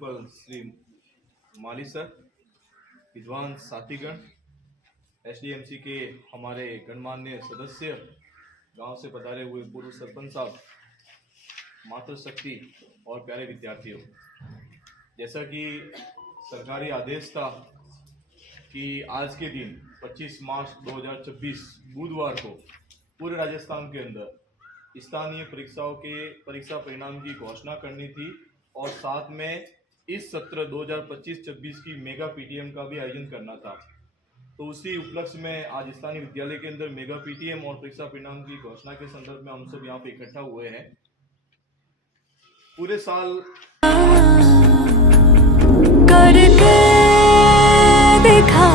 Principal Shri माली sir, विद्वान साथीगण, SDMC के हमारे गणमान्य सदस्य, गांव से पधारे हुए पूर्व सरपंच साहब, मातृशक्ति और प्यारे विद्यार्थियों, जैसा कि सरकारी आदेश था कि आज के दिन 25 मार्च 2026 बुधवार को पूरे राजस्थान के अंदर स्थानीय परीक्षाओं के परीक्षा परिणाम की घोषणा करनी थी और साथ में इस सत्र 2025-26 की मेगा पीटीएम का भी आयोजन करना था। तो उसी उपलक्ष्य में आज स्थानीय विद्यालय के अंदर मेगा पीटीएम और परीक्षा परिणाम की घोषणा के संदर्भ में हम सब यहाँ पे इकट्ठा हुए हैं। पूरे साल करके दिखा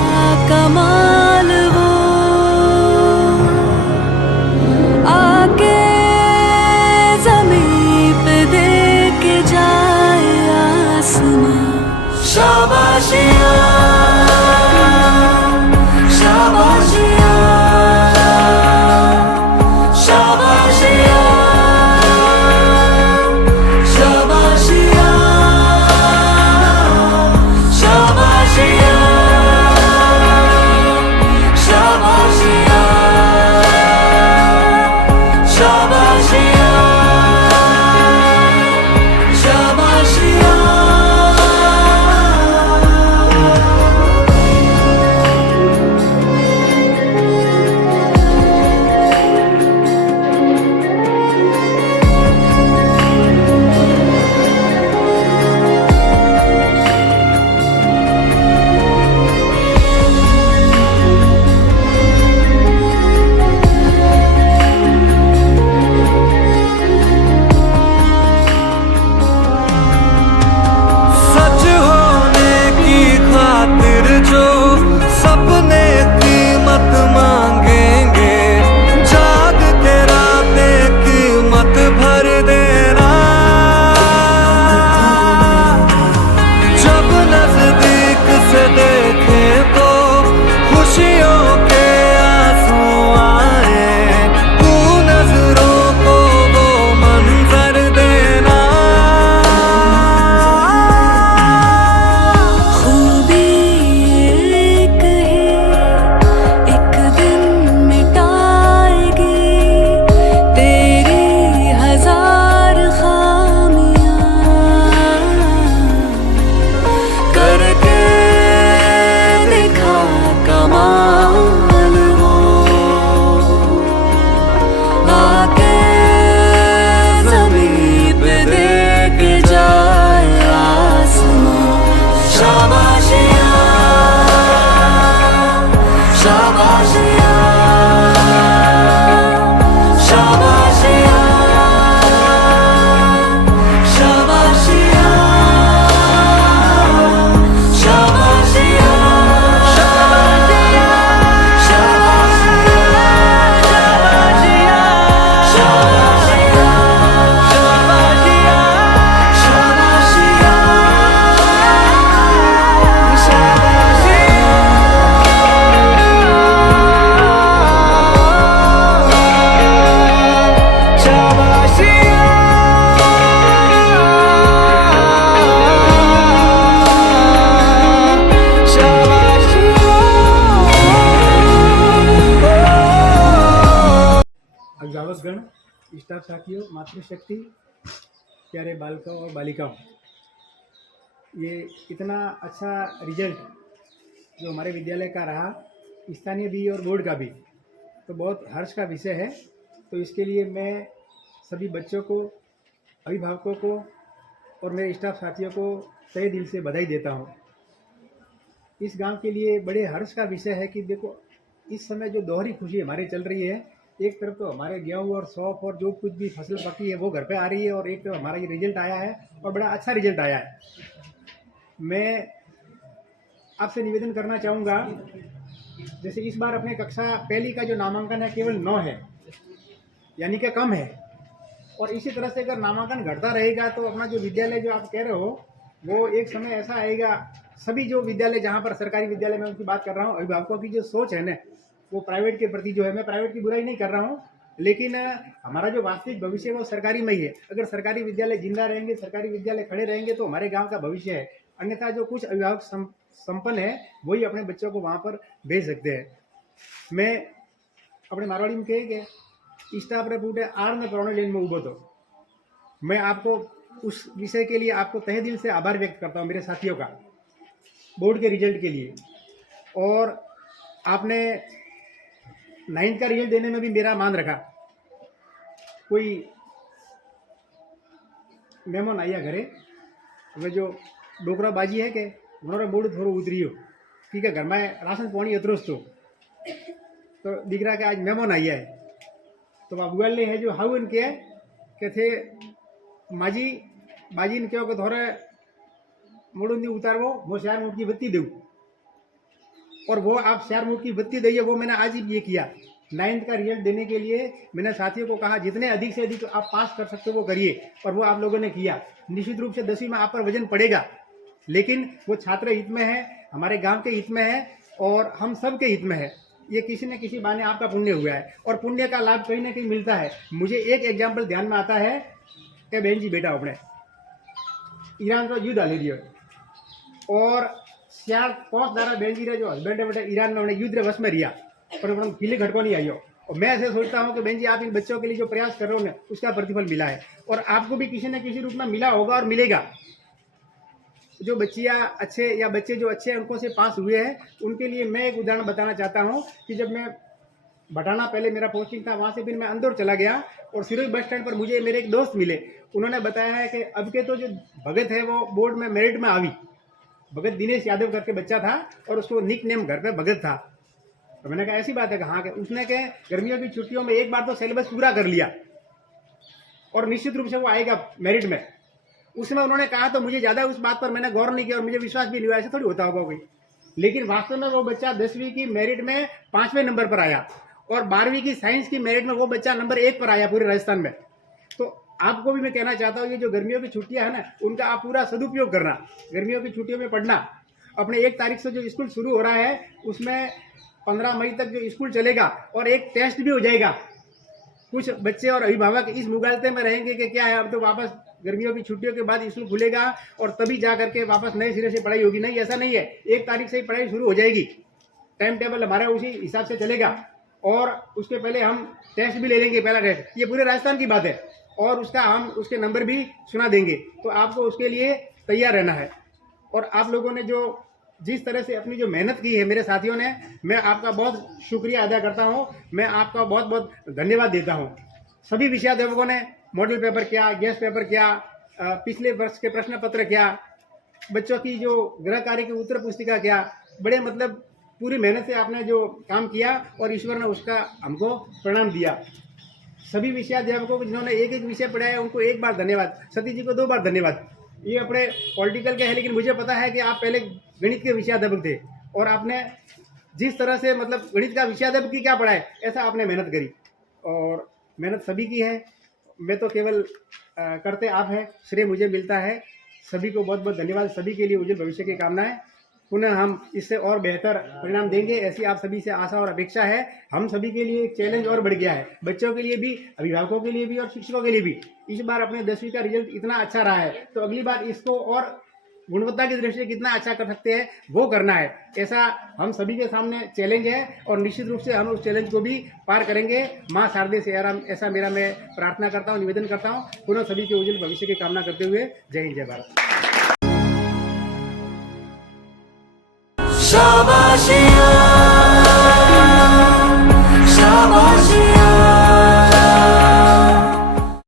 कमाल वो, आके ज़मीं पे दे के जाए आसमां। शाबाशियाँ शाबाशियाँ शाबाशियाँ शाबाशियाँ शाबाशियाँ शाबाशियाँ शाबाशियाँ शाबाशियाँ। सच होने की खातिर जो सपने कीमत मांगेंगे, जाग के रातें कीमत भर देना। जब नजदीक से देखें तो खुशियों के आंसू आए, तू नजरों को वो मंजर देना। खूबी एक ही एक दिन मिटाएगी तेरी हजार खामियां, करके दिखा कमाल वो, आके ज़मीं पे दे के जाए आसमां। शाबाशियाँ शाबाशियाँ शाबाशियाँ शाबाशियाँ शाबाशियाँ अभिभावकगण, स्टाफ साथियों, मातृशक्ति, प्यारे बालकों और बालिकाओं, ये इतना अच्छा रिजल्ट जो हमारे विद्यालय का रहा, स्थानीय भी और बोर्ड का भी, तो बहुत हर्ष का विषय है। तो इसके लिए मैं सभी बच्चों को, अभिभावकों को और मेरे स्टाफ साथियों को तहे दिल से बधाई देता हूँ। इस गांव के लिए बड़े हर्ष का विषय है कि देखो, इस समय जो दोहरी खुशी हमारी चल रही है, एक तरफ तो हमारे गेहूँ और सौंफ और जो कुछ भी फसल पकी है वो घर पे आ रही है, और एक तरफ हमारा ये रिजल्ट आया है और बड़ा अच्छा रिजल्ट आया है। मैं आपसे निवेदन करना चाहूँगा, जैसे इस बार अपने कक्षा पहली का जो नामांकन है केवल 9 है, यानी कि कम है, और इसी तरह से अगर नामांकन घटता रहेगा तो अपना जो विद्यालय जो आप कह रहे हो वो एक समय ऐसा आएगा, सभी जो विद्यालय जहाँ पर सरकारी विद्यालय में उनकी बात कर रहा हूँ, अभिभावकों की जो सोच है ना, वो प्राइवेट के प्रति जो है, मैं प्राइवेट की बुराई नहीं कर रहा हूँ, लेकिन हमारा जो वास्तविक भविष्य है वो सरकारी में ही है। अगर सरकारी विद्यालय जिंदा रहेंगे, सरकारी विद्यालय खड़े रहेंगे तो हमारे गांव का भविष्य है। अन्यथा जो कुछ अभिभावक संपन्न है वही अपने बच्चों को वहाँ पर भेज सकते हैं। मैं अपने मारवाड़ी में कहे कि स्टाफ रे पूटे आर ने करोड़ों लेन में उभो तो मैं आपको उस विषय के लिए आपको तहे दिल से आभार व्यक्त करता हूँ मेरे साथियों का, बोर्ड के रिजल्ट के लिए। और आपने 9th का रिजल्ट देने में भी मेरा मान रखा। कोई मेहमान आया घरे, હવે जो डोकरा बाजी है कि उन्होंने बोर्ड थोड़ा उतरियो ठीक है, घर में राशन पानी अतरो तो दीकरा के आज मेहमान आया है तो बाबूआल ने है जो हाउ इनके के थे माजी बाजी ने कहो कि थोड़े मोड़ू नहीं उतारवो वो शहर मूट की बत्ती दूँ, और वो आप शहर मूट की बत्ती दैए। वो मैंने आज ही ये किया। 9th का रिजल्ट देने के लिए मैंने साथियों को कहा जितने अधिक से अधिक आप पास कर सकते हो वो करिए, और वो आप लोगों ने किया। निश्चित रूप से 10वीं में आप पर वजन पड़ेगा, लेकिन वो छात्र हित में है, हमारे गांव के हित में है और हम सब के हित में है। ये किसी न किसी बहाने आपका पुण्य हुआ है और पुण्य का लाभ कहीं ना कहीं मिलता है। मुझे एक एग्जाम्पल ध्यान में आता है कि बहन जी बेटा अपने ईरान का युद्ध हाली दियो और 4-5 दारा बहन जी रे जो हस्बैंड है बेटा ईरान में युद्ध रे वश में रिया पर किले घटको नहीं आइयो। और मैं ऐसे सोचता हूँ कि बहन जी आप इन बच्चों के लिए जो प्रयास कर रहे हो ना उसका प्रतिफल मिला है और आपको भी किसी न किसी रूप में मिला होगा और मिलेगा। जो बच्चियाँ अच्छे या बच्चे जो अच्छे अंकों से पास हुए हैं उनके लिए मैं एक उदाहरण बताना चाहता हूँ कि जब मैं भटाना पहले मेरा पोस्टिंग था, वहाँ से फिर मैं अंदौर चला गया और सिरोही बस स्टैंड पर मुझे मेरे एक दोस्त मिले। उन्होंने बताया है कि अब के तो जो भगत है वो बोर्ड में मेरिट में आवी, भगत दिनेश यादव करके बच्चा था और उसको निक नेम घर पे भगत था। तो मैंने कहा ऐसी बात है कि हाँ, उसने के गर्मियों की छुट्टियों में एक बार तो सिलेबस पूरा कर लिया और निश्चित रूप से वो आएगा मेरिट में। उसमें उन्होंने कहा तो मुझे ज़्यादा उस बात पर मैंने गौर नहीं किया और मुझे विश्वास भी नहीं हुआ, ऐसे थोड़ी होता होगा कोई। लेकिन वास्तव में वो बच्चा 10वीं की मेरिट में 5वें नंबर पर आया और 12वीं की साइंस की मेरिट में वो बच्चा नंबर 1 पर आया पूरे राजस्थान में। तो आपको भी मैं कहना चाहता हूँ ये जो गर्मियों की छुट्टियां है ना उनका आप पूरा सदुपयोग करना, गर्मियों की छुट्टियों में पढ़ना। अपने 1 तारीख से जो स्कूल शुरू हो रहा है उसमें 15 मई तक जो स्कूल चलेगा और एक टेस्ट भी हो जाएगा। कुछ बच्चे और अभिभावक इस मुगालते में रहेंगे कि क्या है अब तो वापस गर्मियों की छुट्टियों के बाद स्कूल खुलेगा और तभी जा करके वापस नए सिरे से पढ़ाई होगी। नहीं, ऐसा नहीं है। 1 तारीख से ही पढ़ाई शुरू हो जाएगी, टाइम टेबल हमारा उसी हिसाब से चलेगा और उसके पहले हम टेस्ट भी ले लेंगे, पहला टेस्ट। ये पूरे राजस्थान की बात है और उसका हम उसके नंबर भी सुना देंगे। तो आपको उसके लिए तैयार रहना है। और आप लोगों ने जो जिस तरह से अपनी जो मेहनत की है मेरे साथियों ने, मैं आपका बहुत शुक्रिया अदा करता हूँ। मैं आपका बहुत बहुत धन्यवाद देता हूँ। सभी विषयाध्यापकों ने मॉडल पेपर क्या, गेस्ट पेपर क्या, पिछले वर्ष के प्रश्न पत्र क्या, बच्चों की जो गृह कार्य की उत्तर पुस्तिका क्या, बड़े मतलब पूरी मेहनत से आपने जो काम किया और ईश्वर ने उसका हमको प्रणाम दिया। सभी विषयाध्यापकों को जिन्होंने एक एक विषय पढ़ाया उनको एक बार धन्यवाद, सतीश जी को 2 बार धन्यवाद। ये अपने पॉलिटिकल के हैं लेकिन मुझे पता है कि आप पहले गणित के विषयाध्यापक थे और आपने जिस तरह से मतलब गणित का विषयाध्यापक की क्या पढ़ाए ऐसा आपने मेहनत करी और मेहनत सभी की है। मैं तो केवल करते आप हैं, श्रेय मुझे मिलता है। सभी को बहुत बहुत धन्यवाद। सभी के लिए उज्जवल भविष्य की कामनाएं। पुनः हम इससे और बेहतर परिणाम देंगे ऐसी आप सभी से आशा और अपेक्षा है। हम सभी के लिए एक चैलेंज और बढ़ गया है, बच्चों के लिए भी, अभिभावकों के लिए भी और शिक्षकों के लिए भी। इस बार अपने 10वीं का रिजल्ट इतना अच्छा रहा है तो अगली बार इसको और गुणवत्ता की दृष्टि से कितना अच्छा कर सकते हैं वो करना है। ऐसा हम सभी के सामने चैलेंज है और निश्चित रूप से हम उस चैलेंज को भी पार करेंगे। माँ शारदे से आराम, ऐसा मेरा मैं प्रार्थना करता हूँ, निवेदन करता हूँ। पुनः सभी के उज्जवल भविष्य की कामना करते हुए जय हिंद, जय भारत। शाबाशी